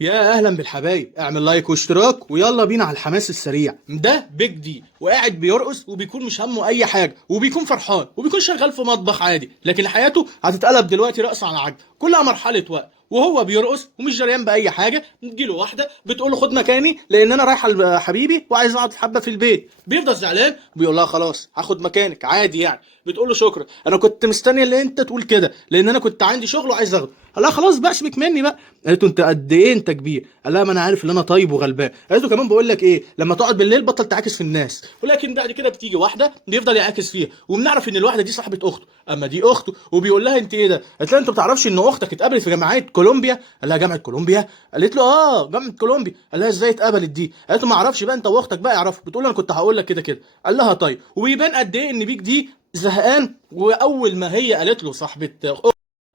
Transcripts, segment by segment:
يا اهلا بالحبايب، اعمل لايك واشتراك ويلا بينا على الحماس السريع. ده بيج دي وقاعد بيرقص وبيكون مش همه اي حاجه وبيكون فرحان وبيكون شغال في مطبخ عادي، لكن حياته هتتقلب دلوقتي رقص على عجل، كلها مرحله وقت. وهو بيرقص ومش جريان باي حاجه، تجيله واحده بتقول له خد مكاني لان انا رايحه لحبيبي وعايز اقعد حبه في البيت. بيفضل زعلان، بيقول لها خلاص هاخد مكانك عادي يعني. بتقول له شكرا، انا كنت مستني ان انت تقول كده لان انا كنت عندي شغل وعايز اخده. قال لها خلاص بقى سيبك مني بقى. قالت له انت قد ايه انت كبير؟ قال لها ما انا عارف ان انا طيب وغلبان. قالت له كمان بقول لك ايه، لما تقعد بالليل بطل تعاكس في الناس. ولكن بعد كده بتيجي واحده بيفضل يعاكس فيها، وبنعرف ان الواحده دي صاحبه اخته، اما دي اخته. وبيقول لها انت ايه ده؟ قالت له انت ما بتعرفش ان اختك اتقابلت في جامعه كولومبيا؟ قال لها جامعه كولومبيا؟ قالت له اه جامعه كولومبيا. قال لها ازاي اتقابلت دي؟ قالت له ما اعرفش بقى، انت واختك بقى يعرفوا. بتقول له انا كنت هقول لك كده كده. قال لها طيب. ويبان قد ايه ان بيك دي زهقان. واول ما هي قالت له صاحبه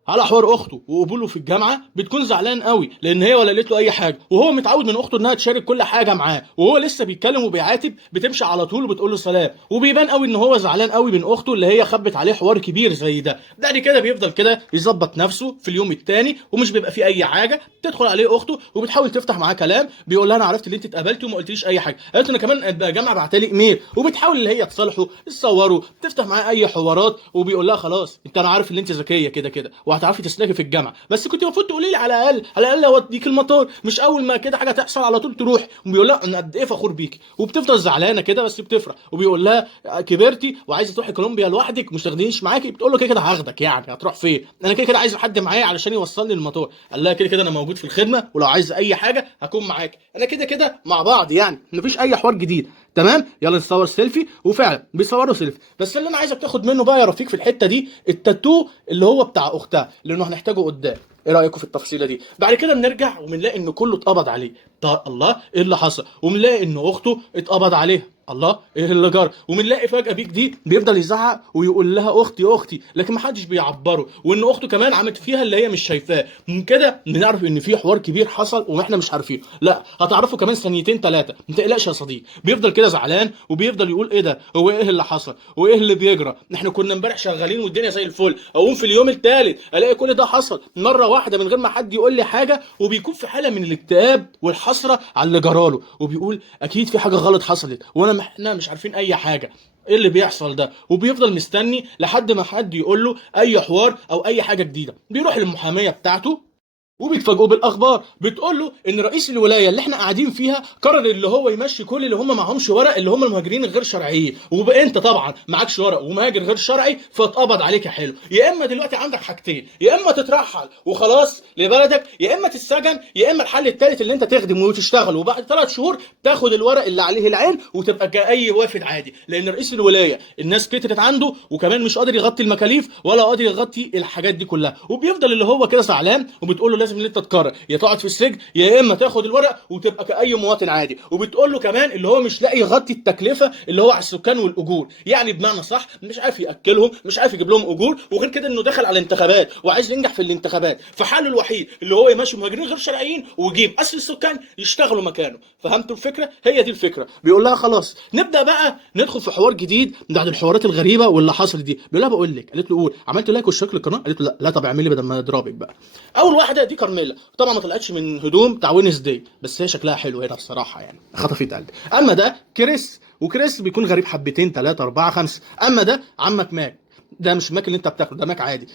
على حوار اخته وقبوله في الجامعه، بتكون زعلان قوي لان هي ولا قالت له اي حاجه، وهو متعود من اخته انها تشارك كل حاجه معاه، وهو لسه بيتكلم وبيعاتب بتمشي على طول وبتقول له سلام. وبيبان قوي ان هو زعلان قوي من اخته اللي هي خبت عليه حوار كبير زي ده. بعد كده بيفضل كده يظبط نفسه في اليوم التاني ومش بيبقى فيه اي حاجه. تدخل عليه اخته وبتحاول تفتح معاه كلام، بيقول لها انا عرفت ان انت اتقابلتي وما قلتليش اي حاجه. قالت له انا كمان الجامعه بعتلي ايميل، وبتحاول اللي هي تصالحه، تصوره، تفتح معاه اي حوارات. وبيقول لها خلاص انت انا عارف ان انت ذكيه كده كده وهتعرفي تسلكي في الجامعه، بس كنت المفروض تقولي لي على الاقل اوديك المطار، مش اول ما كده حاجه تحصل على طول تروح. وبيقول لها انا قد ايه فخور بيكي. وبتفضل زعلانه كده بس بتفرح. وبيقول لها كبرتي وعايزه تروحي كولومبيا لوحدك مش تاخدينيش معاكي؟ بتقول له كده كده هاخدك، يعني هتروح فين؟ انا كده كده عايز حد معايا علشان يوصلني المطار. قال لها كده كده انا موجود في الخدمه، ولو عايز اي حاجه هكون معاك، انا كده كده مع بعض يعني مفيش اي حوار جديد. تمام يلا نصور سيلفي. وفعلا بيصوروا سيلفي، بس اللي انا عايزك تاخد منه بقى يا رفيق في الحته دي التاتو اللي هو بتاع اختها لانه هنحتاجه قدام. ايه رايكم في التفصيله دي؟ بعد كده بنرجع وبنلاقي ان كله اتقبض عليه. طب الله ايه اللي حصل؟ وبنلاقي ان اخته اتقبض عليها. الله ايه اللي جرى؟ وبنلاقي فجاه بيك دي بيفضل يزعق ويقول لها اختي اختي، لكن محدش بيعبره، وان اخته كمان عملت فيها اللي هي مش شايفاه. من كده بنعرف ان في حوار كبير حصل واحنا مش عارفينه. لا هتعرفوا كمان ثانيتين ثلاثه، ما تقلقش يا صديقي. بيفضل كده زعلان وبيفضل يقول ايه ده، هو ايه اللي حصل وايه اللي بيجرى؟ احنا كنا امبارح شغالين والدنيا زي الفل، اقوم في اليوم الثالث الاقي كل ده حصل مره واحده من غير ما حد يقول لي حاجه. وبيكون في حاله من الاكتئاب والحسره على اللي جراله، وبيقول اكيد في حاجه غلط حصلت وانا احنا مش عارفين اي حاجه. ايه اللي بيحصل ده؟ وبيفضل مستني لحد ما حد يقول له اي حوار او اي حاجه جديده. بيروح للمحاميه بتاعته وبيتفاجئوا بالاخبار بتقول له ان رئيس الولايه اللي احنا قاعدين فيها قرر اللي هو يمشي كل اللي هم معهمش ورق، اللي هم المهاجرين الغير شرعيين. وبقى انت طبعا معكش ورق ومهاجر غير شرعي فاتقبض عليك يا حلو. يا اما دلوقتي عندك حاجتين، يا اما تترحل وخلاص لبلدك، يا اما تتسجن، يا اما الحل الثالث اللي انت تخدم وتشتغل وبعد 3 شهور تاخد الورق اللي عليه العين وتبقى كأي وافد عادي. لان رئيس الولايه الناس كترت عنده وكمان مش قادر يغطي المكاليف ولا قادر يغطي الحاجات دي كلها. وبيفضل اللي هو كده زعلان وبتقول له لازم اللي انت تقرر يا تقعد في السجن يا اما تاخد الورق وتبقى كأي مواطن عادي. وبتقول له كمان اللي هو مش لاقي يغطي التكلفه اللي هو على السكان والاجور، يعني بمعنى صح مش عارف ياكلهم، مش عارف يجيب لهم اجور، وغير كده انه دخل على الانتخابات وعايز ينجح في الانتخابات، فحاله الوحيد اللي هو يمشي مهاجرين غير شرعيين ويجيب اصل السكان يشتغلوا مكانه. فهمتوا الفكره؟ هي دي الفكره. بيقول لها خلاص نبدا بقى ندخل في حوار جديد بعد الحوارات الغريبه واللي حصلت دي. بيقول لها بقول لك، قالت له قول، عملت لايك واشترك للقناه؟ قالت له لا. لا طب اعمل لي بدل ما اضربك بقى. اول واحده دي كارميلا، طبعا ما طلعتش من هدوم بتاع وينزداي بس هي شكلها حلو هنا بصراحه يعني خطفت قلبي. اما ده كريس، وكريس بيكون غريب حبتين ثلاثه اربعه خمسه. اما ده عمك ماك، ده مش ماك اللي انت بتاكله، ده ماك عادي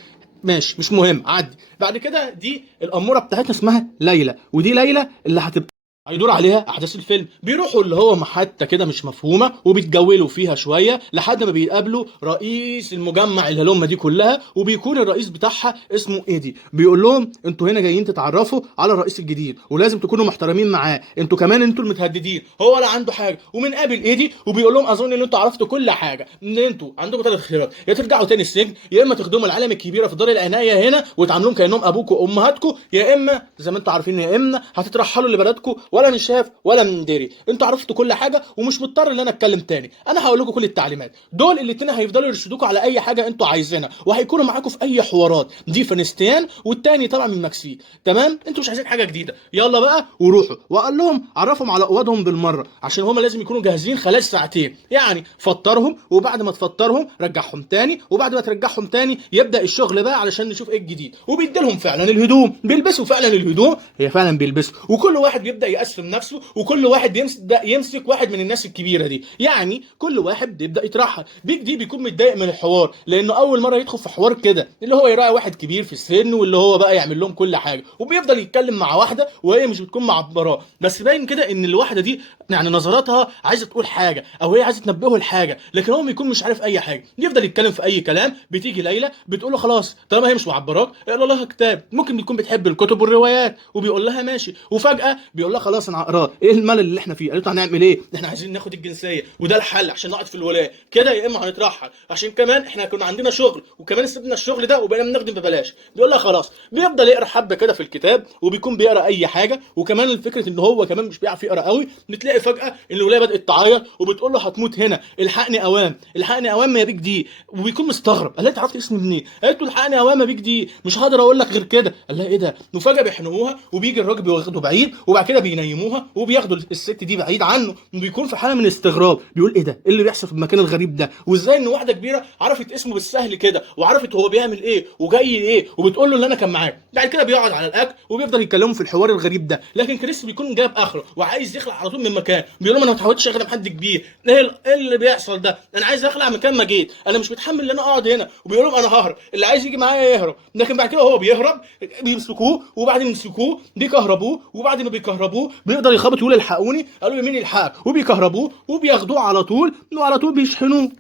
ماشي مش مهم عدي. بعد كده دي الاموره بتاعتنا اسمها ليلى، ودي ليلى اللي هتبقى هيدور عليها احداث الفيلم. بيروحوا اللي هو محطه كده مش مفهومه وبيتجولوا فيها شويه لحد ما بيقابلوا رئيس المجمع الهلومه دي كلها، وبيكون الرئيس بتاعها اسمه ايدي. بيقول لهم انتوا هنا جايين تتعرفوا على الرئيس الجديد ولازم تكونوا محترمين معاه، انتوا كمان انتوا المتهددين، هو لا عنده حاجه. ومنقابل ايدي وبيقول لهم اظن ان انتوا عرفتوا كل حاجه، ان انتوا عندكم 3 خيارات، يا ترجعوا تاني السجن، يا اما تخدموا العالم الكبيره في دار العنايه هنا وتعاملوهم كانهم ابوكم وامهاتكم، يا اما زي ما انتوا عارفين يا اما هتترحلوا لبلدكم ولا من شاف ولا من دري، انتوا عرفتوا كل حاجه ومش مضطر ان انا اتكلم تاني. انا هقول لكم كل التعليمات، دول الاتنين هيفضلوا يرشدوكوا على اي حاجه انتوا عايزينها، وهيكونوا معاكم في اي حوارات. دي فنستيان والتاني طبعا من المكسيك. تمام، انتوا مش عايزين حاجه جديده، يلا بقى وروحوا. وقال لهم عرفهم على اوضهم بالمره، عشان هما لازم يكونوا جاهزين خلال ساعتين. يعني فطرهم، وبعد ما تفطرهم رجعهم تاني، وبعد ما ترجعهم تاني يبدا الشغل بقى علشان نشوف ايه الجديد. وبيديلهم فعلا الهدوم، بيلبسوا فعلا الهدوم، هي فعلا بيلبسوا، وكل واحد بيبدا يقسم نفسه، وكل واحد يمسك واحد من الناس الكبيره دي. يعني كل واحد بيبدا يترحل. بيج دي بيكون متضايق من الحوار، لانه اول مره يدخل في حوار كده، اللي هو يراعي واحد كبير في السن، واللي هو بقى يعمل لهم كل حاجه. وبيفضل يتكلم مع واحده وهي مش بتكون معبراه، بس باين كده ان الواحده دي يعني نظراتها عايزه تقول حاجه، او هي عايزه تنبهه لحاجه، لكن هو بيكون مش عارف اي حاجه. يفضل يتكلم في اي كلام. بتيجي ليلى بتقول له خلاص طالما هي مش معبراك اقرا لها كتاب، ممكن بتكون بتحب الكتب والروايات. وبيقول لها ماشي، وفجاه بيقول لها خلاص انا هقراه. ايه الملل اللي احنا فيه؟ قالت له هنعمل ايه؟ احنا عايزين ناخد الجنسيه، وده الحل عشان نقعد في الولايه كده، يا اما هنترحل، عشان كمان احنا كنا عندنا شغل، وكمان سيبنا الشغل ده وبقينا بنخدم ببلاش. بيقول لها خلاص. بيفضل يقرا حبه كده في الكتاب، وبيكون بيقرا اي حاجه. وكمان الفكره ان هو كمان مش بيعرف يقرا قوي. بتلاقي فجاه ان الولايه بدات تعيط، وبتقول له هتموت هنا، الحقني اوام، الحقني اوام يا بيك دي. وبيكون مستغرب، قال لها انت عرفت اسمي منين؟ قالت له الحقني اوام يا بيك دي، مش هقدر اقول لك غير كده. قال لها ايه ده؟ وفجاه بيحنقوها، وبيجي الراجل بياخده بعيد، وبعد كده بينيموها، وبياخدوا الست دي بعيد عنه. وبيكون في حاله من الاستغراب، بيقول ايه ده؟ ايه اللي بيحصل في المكان الغريب ده؟ وازاي ان واحده كبيره عرفت اسمه بالسهل كده، وعرفت هو بيعمل ايه وجاي ايه، وبتقول له اللي انا كان معاك. بعد كده بيقعد على الاكل، وبيفضل يتكلموا في الحوار الغريب ده. لكن كريس بيكون جاب اخره، وعايز يخلع على طول من مكان. بيقول لهم انا ما اتعودتش اخدم حد كبير، إيه اللي بيحصل ده؟ انا عايز اخلع مكان ما جيت، انا مش متحمل ان انا اقعد هنا. وبيقول لهم انا ههرب، اللي عايز يجي معايا يهرب. لكن بعد كده هو بيهرب، بيمسكوه، وبعد ما يمسكوه بيكهربوه، وبعد ما بيكهربوه بيقدر يخبط يقول الحقوني. قالوا له مين يلحقك؟ وبيكهربوه، وبياخدوه على طول، وعلى طول بيشحنوه.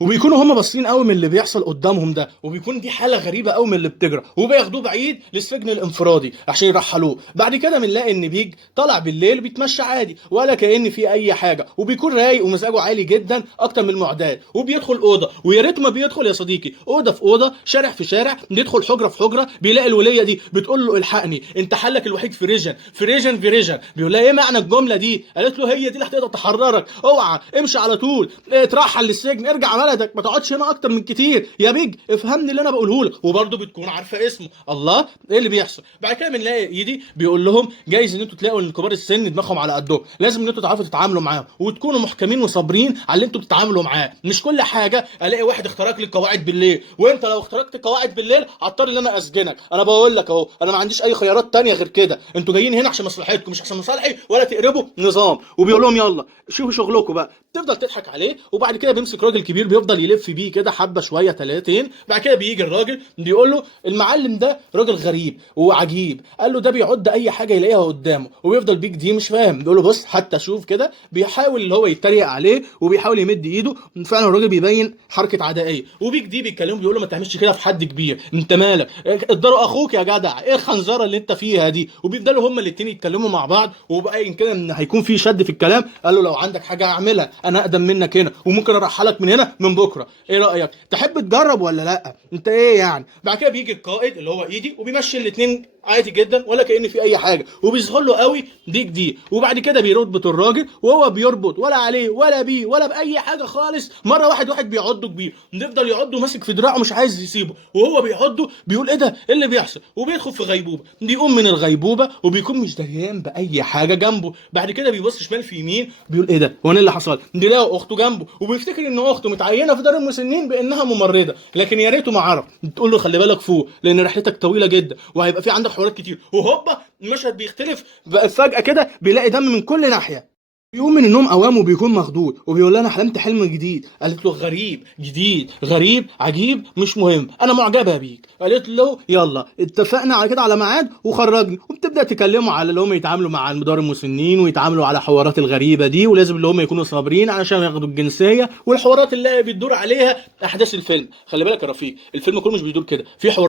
وبيكونوا هم باصين قوي من اللي بيحصل قدامهم ده، وبيكون دي حاله غريبه قوي من اللي بتجرى. وبياخدوه بعيد للسجن الانفرادي عشان يرحلوه. بعد كده بنلاقي ان بيج طالع بالليل بيتمشى عادي، ولا كأن في اي حاجه، وبيكون رايق ومزاجه عالي جدا اكتر من المعتاد. وبيدخل اوضه، ويا ريت ما بيدخل يا صديقي، اوضه في اوضه، شارع في شارع، بيدخل حجره في حجره. بيلاقي الوليه دي بتقول له الحقني، انت حلك الوحيد في ريجن، في ريجن، في ريجن. بيقول لها ايه معنى الجمله دي؟ قالت له هي دي اللي هتقدر تحررك، اوعى امشي على طول، اترحل للسجن، ارجع بلدك، ما تقعدش هنا اكتر من كتير يا بيج، افهمني اللي انا بقوله لك. وبرده بتكون عارفه اسمه. الله، ايه اللي بيحصل؟ بعد كده بنلاقي ايدي بيقول لهم جايز ان انتوا تلاقوا ان كبار السن دماغهم على قدهم، لازم ان انتوا تعرفوا تتعاملوا معاهم، وتكونوا محكمين وصابرين على اللي انتوا بتتعاملوا معاه. مش كل حاجه الاقي واحد اخترق لي القواعد بالليل، وانت لو اخترقت القواعد بالليل هضطر ان انا اسجنك. انا بقول لك اهو، انا ما عنديش اي خيارات تانية غير كده. انتوا جايين هنا عشان مصلحتكم، مش عشان مصالحي ولا تقربوا نظام. وبيقول لهم يلا شوفوا شغلكم بقى. تفضل تضحك عليه، وبعد كده بيمسك راجل كبير بيفضل يلف بيه كده حبه شويه تلاتين. بعد كده بيجي الراجل بيقول له المعلم ده راجل غريب وعجيب. قال له ده بيعد اي حاجه يلاقيها قدامه. وبيفضل بيك دي مش فاهم، بيقول له بص حتى شوف كده. بيحاول اللي هو يتريق عليه، وبيحاول يمد ايده. فعلا الراجل بيبين حركه عدائيه. وبيك دي بيتكلموا بيقول له ما تعملش كده في حد كبير، انت مالك؟ اقدروا اخوك يا جدع، ايه الخنزره اللي انت فيها دي؟ وبيفضلوا هما الاثنين يتكلموا مع بعض، وباين كده ان هيكون في شد في الكلام. قال له لو عندك حاجه اعملها، انا اقدم منك هنا، وممكن ارحلك من هنا من بكره. ايه رايك؟ تحب تجرب ولا لا؟ انت ايه يعني؟ بعد كده بيجي القائد اللي هو ايدي، وبيمشي الاثنين عادي جدا ولا كأن في اي حاجه. وبيظهر له قوي ديك دي. وبعد كده بيربط الراجل، وهو بيربط ولا عليه ولا بيه ولا باي حاجه خالص. مره واحد بيعضه كبير، بيفضل يعضه ماسك في دراعه مش عايز يسيبه. وهو بيعضه بيقول ايه ده؟ ايه اللي بيحصل؟ وبيدخل في غيبوبه. بيقوم من الغيبوبه وبيكون مش دريان باي حاجه جنبه. بعد كده بيبص شمال في يمين، بيقول ايه ده؟ هو ايه اللي حصل؟ بيلاقي اخته جنبه، وبيفتكر ان اخته متعينه في دار المسنين بانها ممرضه. لكن يا ريته ما عرف. تقول له خلي بالك فوق، لان رحلتك طويله جدا، وهيبقى في عندك حوارات كتير. وهوبا المشهد بيختلف فجأة كده، بيلاقي دم من كل ناحية. بيقوم من النوم اوام وبيكون مخضوض، وبيقول لها انا حلمت حلم جديد. قالت له غريب، جديد، غريب، عجيب، مش مهم، انا معجبه بيك. قالت له يلا اتفقنا على كده على ميعاد وخرجني. وبتبدا تكلموا على اللي هم يتعاملوا مع المدار المسنين، ويتعاملوا على الحوارات الغريبه دي، ولازم اللي هم يكونوا صابرين علشان ياخدوا الجنسيه، والحوارات اللي بتدور عليها احداث الفيلم. خلي بالك يا رفيق، الفيلم كله مش بيدور كده، في حوار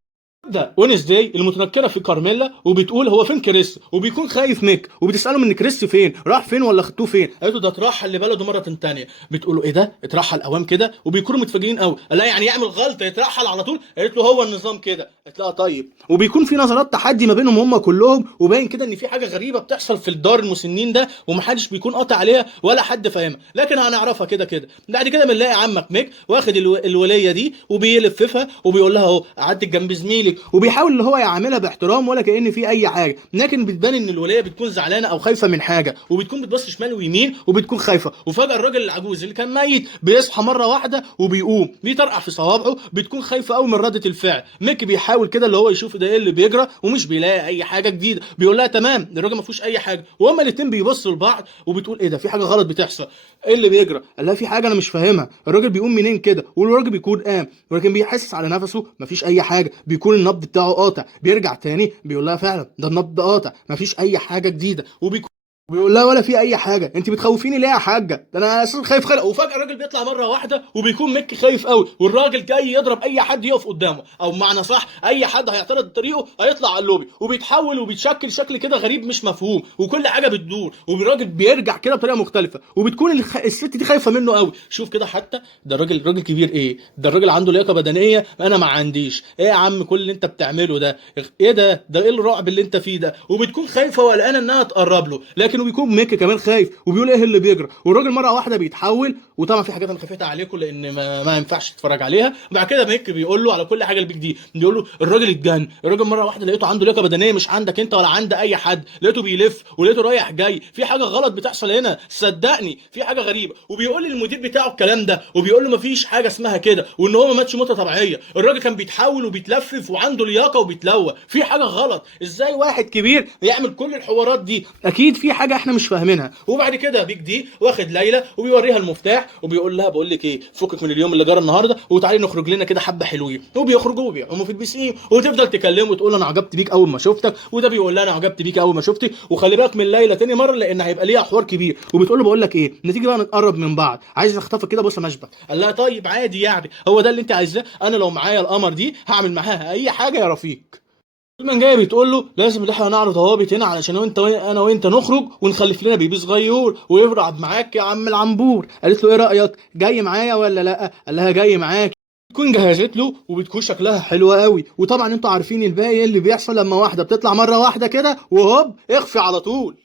ده وينزداي المتنكره في كارميلا وبتقول هو فين كريس، وبيكون خايف ميك وبتساله من كريس فين، راح فين ولا خدوه فين؟ قالت له ده اترحل لبلده مره تانية. بتقول له ايه ده اترحل اوام كده، وبيكونوا متفاجئين قوي. قال لها يعني يعمل غلطه يترحل على طول؟ قالت له هو النظام كده. قالت لها طيب. وبيكون في نظرات تحدي ما بينهم هم كلهم، وباين كده ان في حاجه غريبه بتحصل في الدار المسنين ده ومحدش بيكون قاطع عليها ولا حد فاهمها، لكن هنعرفها كده كده. بعد كده بنلاقي عمك ميك واخد الوليه دي وبيلففها وبيقول لها اهو قعدت جنب زميلك، وبيحاول اللي هو يعاملها باحترام ولا كأن في اي حاجه، لكن بتبان ان الوليه بتكون زعلانه او خايفه من حاجه، وبتكون بتبص شمال ويمين وبتكون خايفه. وفجاه الراجل العجوز اللي كان ميت بيصحى مره واحده وبيقوم بيطرقع في صوابعه، بتكون خايفه قوي من رده الفعل. ميك بيحاول كده اللي هو يشوف ده ايه اللي بيجرى ومش بيلاقي اي حاجه جديده. بيقول لها تمام الراجل ما فيهوش اي حاجه، وهما الاثنين بيبصوا لبعض وبتقول ايه ده في حاجه غلط بتحصل. ايه اللي بيجرى؟ قال لها في حاجه انا مش فاهمها. الراجل بيقوم منين كده؟ والراجل بيكون قام ولكن بيحسس على نفسه مفيش اي حاجه، بيكون النبض بتاعه قاطع. بيرجع تاني بيقول لها فعلا ده النبض قاطع مفيش اي حاجه جديده، وبيقول لها ولا في اي حاجه، انت بتخوفيني ليه يا حاجه؟ ده انا اساسا خايف خلق. وفجاه الراجل بيطلع مره واحده وبيكون مكي خايف قوي، والراجل جاي يضرب اي حد يقف قدامه، او بمعنى صح اي حد هيعترض طريقه هيطلع على اللوبي، وبيتحول وبيتشكل شكل كده غريب مش مفهوم، وكل حاجه بتدور، والراجل بيرجع كده بطريقه مختلفه، وبتكون الست دي خايفه منه قوي. شوف كده حتى ده الراجل كبير ايه، ده الراجل عنده لياقه بدنيه انا ما عنديش. ايه يا عم كل اللي انت بتعمله ده؟ ايه ده ايه الرعب اللي انت فيه ده؟ وبتكون خايفه وقلقانه انها تقرب له، لكن بيكون ميكي كمان خايف وبيقول ايه اللي بيجرى. والراجل مره واحده بيتحول، وطبعا في حاجات انا خفيتها عليكم لان ما ينفعش تتفرج عليها. وبعد كده ميكي بيقول له على كل حاجه البيك دي، بيقول له الراجل اتجن. الراجل مره واحده لقيته عنده لياقه بدنيه مش عندك انت ولا عند اي حد، لقيته بيلف ولقيته رايح جاي. في حاجه غلط بتحصل هنا صدقني، في حاجه غريبه. وبيقول للمدير بتاعه الكلام ده، وبيقول له مفيش حاجه اسمها كده، وان هو ما ماتش موته طبيعيه. الراجل كان بيتحول وبيتلفف وعنده لياقه وبيتلوى. في حاجه غلط، ازاي واحد كبير يعمل كل الحوارات دي؟ اكيد في حاجه احنا مش فاهمينها. وبعد كده بيك دي واخد ليلى وبيوريها المفتاح وبيقول لها بقول لك ايه، فكك من اليوم اللي جرى النهارده وتعالي نخرج لنا كده حبه حلوين. وبيخرجوا وبيعوموا في البسين، وتفضل تكلمه وتقول له انا عجبت بيك اول ما شفتك، وده بيقول لها انا عجبت بيك اول ما شفتك، وخلي بالك من ليلى تاني مره لان هيبقى ليها حوار كبير. وبتقول له بقول لك ايه، نتيجه بقى نتقرب من بعض، عايز اخطفك كده بص مشبك. قال لها طيب عادي يعني، هو ده اللي انت عايزاه؟ انا لو معايا القمر دي هعمل معاها اي حاجه يا رفيق. من جايه بتقول له لازم ان احنا نعرض ضوابط هنا علشان انا وانت نخرج ونخلف لنا بيبي صغير ويفرع معاك يا عم العنبور. قالت له ايه رايك، جاي معايا ولا لا؟ قال لها جاي معاك. بتكون جهزت له وبتكون شكلها حلوه قوي. وطبعا انتوا عارفين الباقي اللي بيحصل لما واحده بتطلع مره واحده كده وهوب اخفي على طول.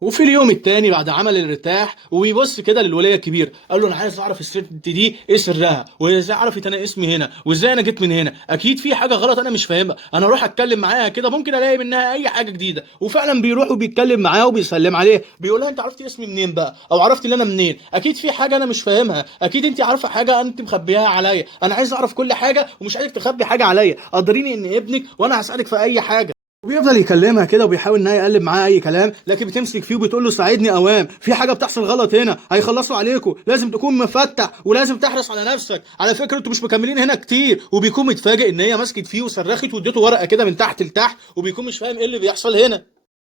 وفي اليوم التاني بعد عمل الارتاح وبيبص كده للوليه الكبير، قال له انا عايز اعرف الست دي ايه سرها، وازاي عرفت انا اسمي هنا، وازاي انا جيت من هنا. اكيد في حاجه غلط انا مش فاهمها، انا اروح اتكلم معاها كده ممكن الاقي منها اي حاجه جديده. وفعلا بيروح وبيتكلم معاها وبيسلم عليها، بيقول لها انت عرفتي اسمي منين بقى، او عرفتي ان انا منين؟ اكيد في حاجه انا مش فاهمها، اكيد انت عارفه حاجه انت مخبيها عليا. انا عايز اعرف كل حاجه ومش عايزك تخبي حاجه عليا، قدريني ان ابنك وانا هساعدك في اي حاجه. وبيفضل يكلمها كده وبيحاول انها يقلب معاها اي كلام، لكن بتمسك فيه وبتقول له ساعدني اوام، في حاجه بتحصل غلط هنا هيخلصوا عليكم، لازم تكون مفتح ولازم تحرص على نفسك، على فكره انتوا مش مكملين هنا كتير. وبيكون متفاجئ ان هي مسكت فيه وصرخت واديته ورقه كده من تحت لتحت، وبيكون مش فاهم ايه اللي بيحصل هنا.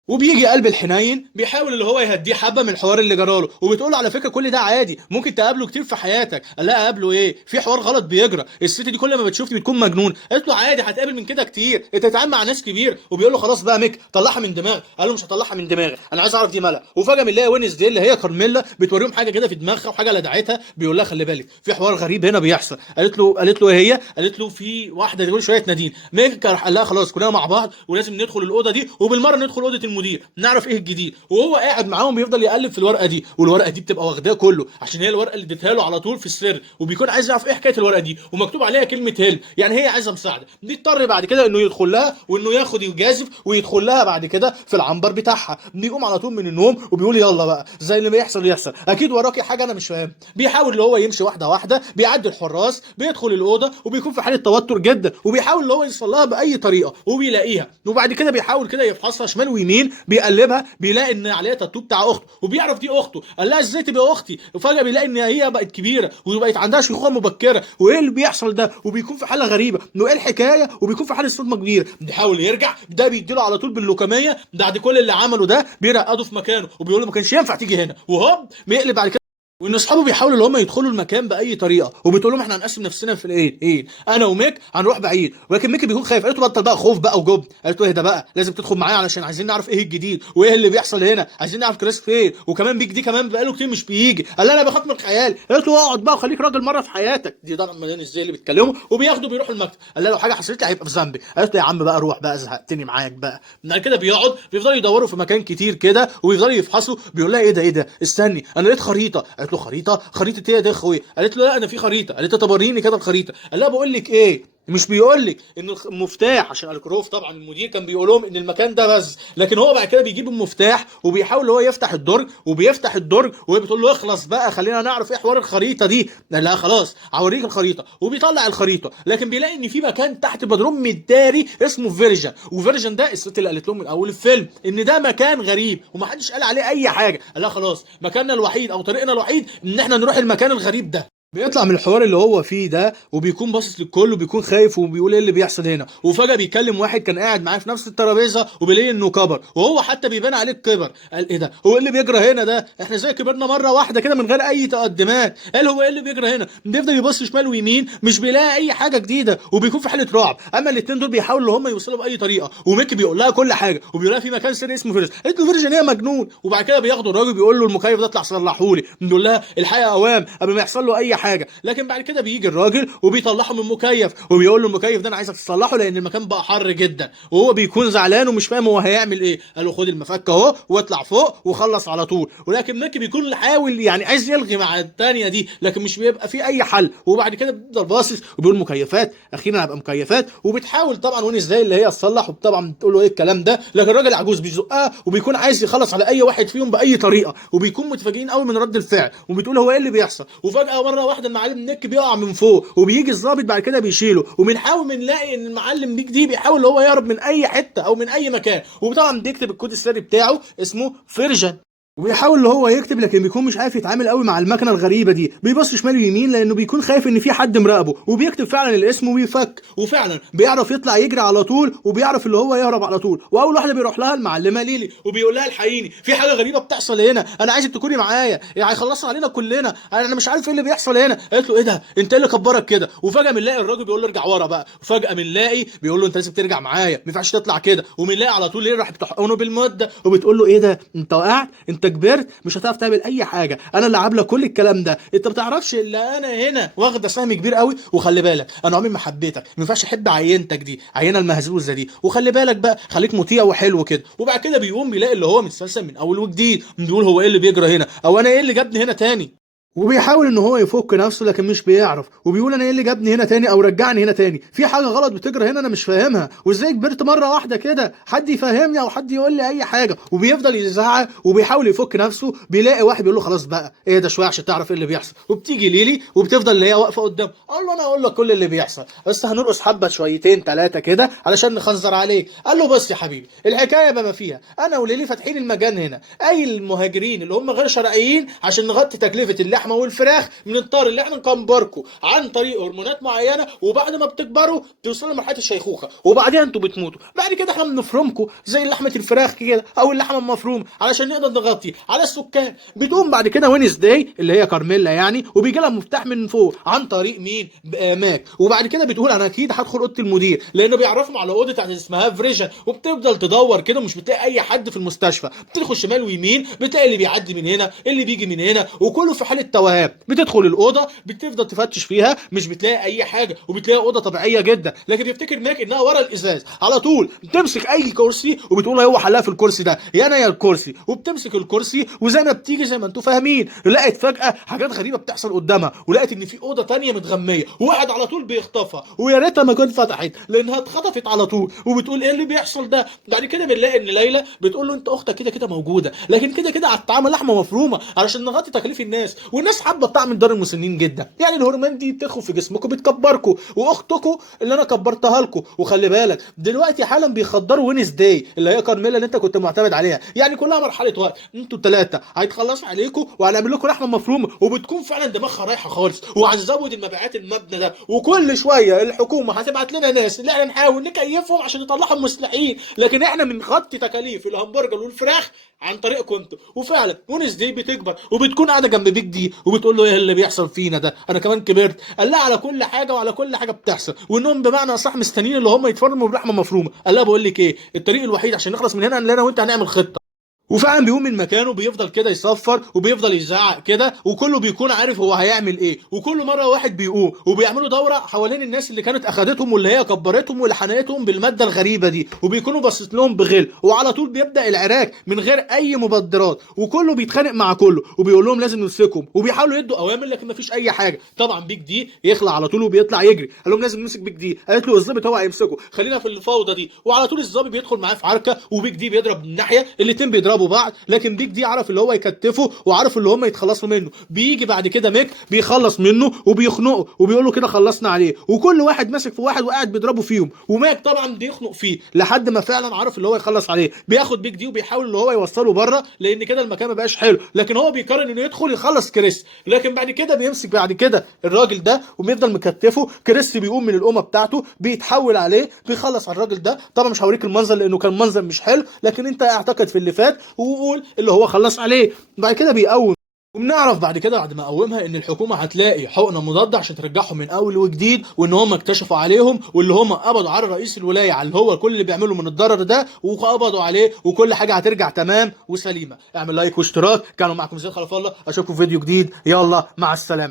وبيجي قلب الحنين بيحاول اللي هو يهديه حبه من الحوار اللي جراله، وبتقول له على فكره كل ده عادي ممكن تقابله كتير في حياتك. قال لها اقابله ايه، في حوار غلط بيجرى، الست دي كل ما بتشوفني بتكون مجنون. قالت له عادي هتقابل من كده كتير، انت تتعامل مع ناس كبير. وبيقول له خلاص بقى ميك طلعها من دماغك. قال له مش هطلعها من دماغي، انا عايز اعرف دي مالها. وفجاه بنلاقي وينزداي اللي هي كارميلا بتوريهم حاجه كده في دماغها وحاجه لدعتها، بيقول لها خلي بالك في حوار غريب هنا بيحصل. قالت له ايه هي؟ قالت له في واحده تقول شويه نادين. ميك راح قال لها خلاص كلنا مع بعض ولازم ندخل الاوضه دي، وبالمره ندخل اوضه المدير نعرف ايه الجديد. وهو قاعد معاهم بيفضل يقلب في الورقه دي، والورقه دي بتبقى واخداه كله عشان هي الورقه اللي اديتها له على طول في السر، وبيكون عايز يعرف ايه حكايه الورقه دي، ومكتوب عليها كلمه هيلب يعني هي عايزه مساعده. بيضطر بعد كده انه يدخل لها وانه ياخد يجازف ويدخل لها بعد كده في العنبر بتاعها. بيقوم على طول من النوم وبيقول يلا بقى زي اللي بيحصل يحصل، اكيد وراكي حاجه انا مش فاهم. بيحاول اللي هو يمشي واحده واحده، بيعدي الحراس، بيدخل الاوضه وبيكون في حاله توتر جدا، وبيحاول اللي هو يوصل لها باي طريقه وبيلاقيها. وبعد كده بيحاول كده يفحصها شمال ويمين، بيقلبها بيلاقي ان عليها تاتو بتاع اخته، وبيعرف دي اخته. قال لها ازاي تبقى اختي؟ وفجاه بيلاقي ان هي بقت كبيره وبقت عندها شيخوخه مبكره، وايه اللي بيحصل ده؟ وبيكون في حاله غريبه وايه الحكايه، وبيكون في حاله صدمه كبيره. بيحاول يرجع، ده بيديله على طول باللوكميه بعد كل اللي عمله ده، بيرقده في مكانه وبيقول له ما كانش ينفع تيجي هنا، وهوب بيقلب بعد كده وان اصحابه بيحاولوا ان هم يدخلوا المكان باي طريقه، وبتقول لهم احنا هنقسم نفسنا في ايه انا وميك هنروح بعيد، ولكن ميك بيكون خايف. قالت له بطل بقى خوف بقى وجبن. قالت له ايه ده بقى، لازم تدخل معايا علشان عايزين نعرف ايه الجديد وايه اللي بيحصل هنا، عايزين نعرف كريس فين، وكمان بيك دي كمان بقاله كتير مش بيجي. قال لها انا بخاف من الخيال. قالت له اقعد بقى وخليك راجل مره في حياتك. دي طبعا مليان ازاي اللي بيتكلموا وبياخدوا بيروحوا المكتب. قال لها لو حاجه حصلت لي هيبقى في ذنبي. قالت له يا عم بقى روح بقى، زهقتني معاك بقى. بعد كده بيقعد بيفضلوا يدوروا في مكان كتير كده ويفضلوا يفحصوا. بيقول لها ايه ده استني انا لقيت خريطه. قالت له خريطه ايه ده يا اخويا؟ قالت له لا انا في خريطه. قالت له طب وريني كده الخريطه. قال لها بقول لك ايه، مش بيقول لك ان المفتاح، عشان الكروف طبعا المدير كان بيقول لهم ان المكان ده بس، لكن هو بعد كده بيجيب المفتاح وبيحاول هو يفتح الدرج، وبيفتح الدرج وهي بتقول له اخلص بقى خلينا نعرف ايه حوار الخريطه دي. لا خلاص هوريك الخريطه، وبيطلع الخريطه، لكن بيلاقي ان في مكان تحت بدروم متداري اسمه فيرجن. وفيرجن ده الست اللي قالت لهم من اول الفيلم ان ده مكان غريب ومحدش قال عليه اي حاجه. قال لها خلاص مكاننا الوحيد او طريقنا الوحيد ان احنا نروح المكان الغريب ده. بيطلع من الحوار اللي هو فيه ده وبيكون باصص للكل وبيكون خايف وبيقول ايه اللي بيحصل هنا، وفجاه بيكلم واحد كان قاعد معاه في نفس الترابيزه وبيلاقي انه كبر، وهو حتى بيبان عليه الكبر. قال ايه ده، هو ايه اللي بيجرى هنا ده، احنا زي كبرنا مره واحده كده من غير اي تقدمات. قال هو ايه اللي بيجرى هنا، بيفضل يبص شمال ويمين مش بيلاقي اي حاجه جديده وبيكون في حاله رعب. اما الاثنين دول بيحاولوا هم يوصلوا باي طريقه، وميكي بيقول لها كل حاجه وبيقول لها في مكان سري اسمه فيرجن. قالت له فيرجن ايه يا مجنون. وبعد كده بياخدوا الراجل بيقول له المكيف ده اطلع صلحه لي. بيقول لها الحقيقه اوام قبل ما يحصل له اي حاجه. لكن بعد كده بيجي الراجل وبيطلعه من المكيف وبيقول له المكيف ده انا عايزك تصلحه لان المكان بقى حر جدا، وهو بيكون زعلان ومش فاهم هو هيعمل ايه. قال له خد المفك اهو واطلع فوق وخلص على طول. ولكن ميكي بيكون حاول يعني عايز يلغي مع الثانيه دي، لكن مش بيبقى في اي حل. وبعد كده بيفضل باصص وبيقول مكيفات اخيرا هبقى مكيفات، وبتحاول طبعا وين ازاي اللي هي تصلح، وطبعا بتقول له ايه الكلام ده، لكن الراجل عجوز بيزقها وبيكون عايز يخلص على اي واحد فيهم باي طريقه، وبيكون متفاجئين قوي من رد الفعل وبتقول هو ايه اللي بيحصل. وفجاه مره واحده المعلم نيك بيقع من فوق وبيجي الظابط بعد كده بيشيله، وبنحاول نلاقي ان المعلم ديك دي بيحاول هو يهرب من اي حته او من اي مكان، وطبعا بيكتب الكود السري بتاعه اسمه فيرجن. وبيحاول اللي هو يكتب لكن بيكون مش عارف يتعامل قوي مع المكنه الغريبه دي، بيبص شمال ويمين لانه بيكون خايف ان في حد مراقبه، وبيكتب فعلا الاسم وبيفك، وفعلا بيعرف يطلع يجري على طول وبيعرف اللي هو يهرب على طول. واول واحده بيروح لها المعلمه ليلي وبيقول لها الحقيني في حاجه غريبه بتحصل هنا، انا عايزك تكوني معايا يعني هيخلصوا علينا كلنا، انا مش عارف ايه اللي بيحصل هنا. قالت له ايه ده انت ايه اللي كبرك كده. وفجاه بنلاقي الراجل بيقول له ارجع ورا بقى، وفجاه بنلاقي بيقول له انت لازم ترجع معايا ما ينفعش تطلع كده. وبنلاقي على طول ليه راح بتحقنه بالمده وبتقول له ايه ده انت وقعت انت كبرت مش هتعرف تعمل اي حاجه، انا اللي عامله كل الكلام ده، انت ما بتعرفش الا انا هنا واخده سهم كبير قوي. وخلي بالك انا عمري ما حبيتك، ما ينفعش احب عينتك دي عينه المهزوزه دي، وخلي بالك بقى خليك مطيع وحلو كده. وبعد كده بيقوم بيلاقي اللي هو متسلسل من اول وجديد، بيقول هو ايه اللي بيجرى هنا او انا ايه اللي جابني هنا تاني. وبيحاول ان هو يفك نفسه لكن مش بيعرف، وبيقول انا ايه اللي جابني هنا تاني او رجعني هنا تاني، في حاجه غلط بتجرى هنا انا مش فاهمها، وازاي كبرت مره واحده كده، حد يفهمني او حد يقول لي اي حاجه. وبيفضل يزعق وبيحاول يفك نفسه، بيلاقي واحد بيقول له خلاص بقى ايه ده شويه عشان تعرف ايه اللي بيحصل. وبتيجي ليلي وبتفضل اللي هي واقفه قدام، قال له انا اقول لك كل اللي بيحصل بس هنرقص حبه شويتين ثلاثه كده علشان نخنزر عليه. قال له بس يا حبيبي الحكايه بما فيها انا وليلي فاتحين المجان هنا اي المهاجرين اللي هم غير شرعيين عشان نغطي تكلفه اللحمه والفراخ بنضطر اللي احنا نكمبركم عن طريق هرمونات معينه، وبعد ما بتكبروا توصلوا لمرحله الشيخوخه وبعدين انتوا بتموتوا. بعد كده احنا بنفرمكم زي لحمه الفراخ كده او اللحمه المفروم علشان نقدر نغطي على السكان. بتقوم بعد كده وينزداي اللي هي كارميلا يعني وبيجي لها مفتاح من فوق عن طريق مين ماك، وبعد كده بتقول انا اكيد هدخل اوضه المدير لانه بيعرفهم على اوضه بتاعت اسمها فريجن. وبتفضل تدور كده مش بتلاقي اي حد في المستشفى، بتدخل شمال ويمين بتلاقي اللي بيعدي من هنا اللي بيجي من هنا وكله في حاله توهان. بتدخل الاوضه بتفضل تفتش فيها مش بتلاقي اي حاجه، وبتلاقي اوضه طبيعيه جدا، لكن بيفتكر ماك انها ورا الازاز على طول. بتمسك اي كرسي وبتقول هو حلها في الكرسي ده يا انا يا الكرسي، وبتمسك الكرسي وزي ما بتيجي زي ما انتوا فاهمين لقيت فجاه حاجات غريبه بتحصل قدامها، ولقيت ان في اوضه تانية متغميه وواحد على طول بيخطفها، ويا ريتها ما كانت فتحت لانها اتخطفت على طول. وبتقول ايه اللي بيحصل ده. بعد كده بنلاقي ان ليلى بتقول له انت اختك كده كده موجوده لكن كده كده هتتعمل لحمه مفرومه علشان نغطي تكاليف الناس، والناس حابه طعم دار المسنين جدا، يعني الهرمون دي بتدخل في جسمكم بتكبركم، واختكم اللي انا كبرتها لكم. وخلي بالك دلوقتي حالا بيخدروا وينزداي اللي هي كارميلا اللي انت كنت معتمد عليها، يعني كلها مرحله وقت، انتوا الثلاثه هيتخلصوا عليكم وهنعمل لكم لحمه مفرومه. وبتكون فعلا دماغها رايحه خالص، وهنزود المبيعات المبنى ده، وكل شويه الحكومه هتبعت لنا ناس اللي احنا نحاول نكيفهم عشان يطلعوا مصلحين، لكن احنا بنغطي تكاليف الهمبرجر والفراخ عن طريقكم انتوا. وفعلا وينزداي بتكبر وبتكون قاعده جنب بيك دي دي وبتقول له ايه اللي بيحصل فينا ده، انا كمان كبرت. قال لها على كل حاجه وعلى كل حاجه بتحصل، وانهم بمعنى اصح مستنيين اللي هم يتفرموا بلحمه مفرومه. قال لها بقول لك ايه، الطريق الوحيد عشان نخلص من هنا ان انا وانت هنعمل خطه. وفعلا بيقوم من مكانه، بيفضل كده يصفر وبيفضل يزعق كده، وكله بيكون عارف هو هيعمل ايه. وكل مره واحد بيقوم وبيعملوا دوره حوالين الناس اللي كانت اخدتهم واللي هي كبرتهم واللي حنقتهم بالماده الغريبه دي، وبيكونوا باصص لهم بغل. وعلى طول بيبدا العراك من غير اي مبادرات، وكله بيتخانق مع كله وبيقول لهم لازم نمسكهم، وبيحاولوا يدوا اوامر لكن مفيش اي حاجه. طبعا بيج دي يخلع على طول وبيطلع يجري. قال لهم لازم نمسك بيج دي. قالت له الظابط هو هيمسكه، خلينا في الفوضى دي. وعلى طول الظابط بيدخل معاه في عركه، وبيج دي بيضرب من ناحيه، الاثنين بيضربوا بعض، لكن بيج دي عرف اللي هو يكتفه وعرف اللي هم يتخلصوا منه. بيجي بعد كده ميك بيخلص منه وبيخنقه وبيقول له كده خلصنا عليه، وكل واحد ماسك في واحد وقاعد بيضربه فيهم، وميك طبعا بيخنق فيه لحد ما فعلا عرف اللي هو يخلص عليه. بياخد بيج دي وبيحاول اللي هو يوصله بره لان كده المكان ما بقاش حلو، لكن هو بيقرر انه يدخل يخلص كريس. لكن بعد كده بيمسك بعد كده الراجل ده وبيفضل مكتفه. كريس بيقوم من القومه بتاعته بيتحول عليه بيخلص على الراجل ده. طبعا مش هوريك المنظر لانه كان منظر مش حلو، لكن انت اعتقد في اللي فات وقول اللي هو خلص عليه. بعد كده بيقوم، وبنعرف بعد كده بعد ما قومها ان الحكومه هتلاقي حقنه مضاده عشان ترجعهم من اول وجديد، وان هم اكتشفوا عليهم واللي هم قبضوا على رئيس الولايه على اللي هو كل اللي بيعمله من الضرر ده، وقبضوا عليه وكل حاجه هترجع تمام وسليمه. اعمل لايك واشتراك. كانوا معكم زياد خلف الله، اشوفكم في فيديو جديد، يلا مع السلامه.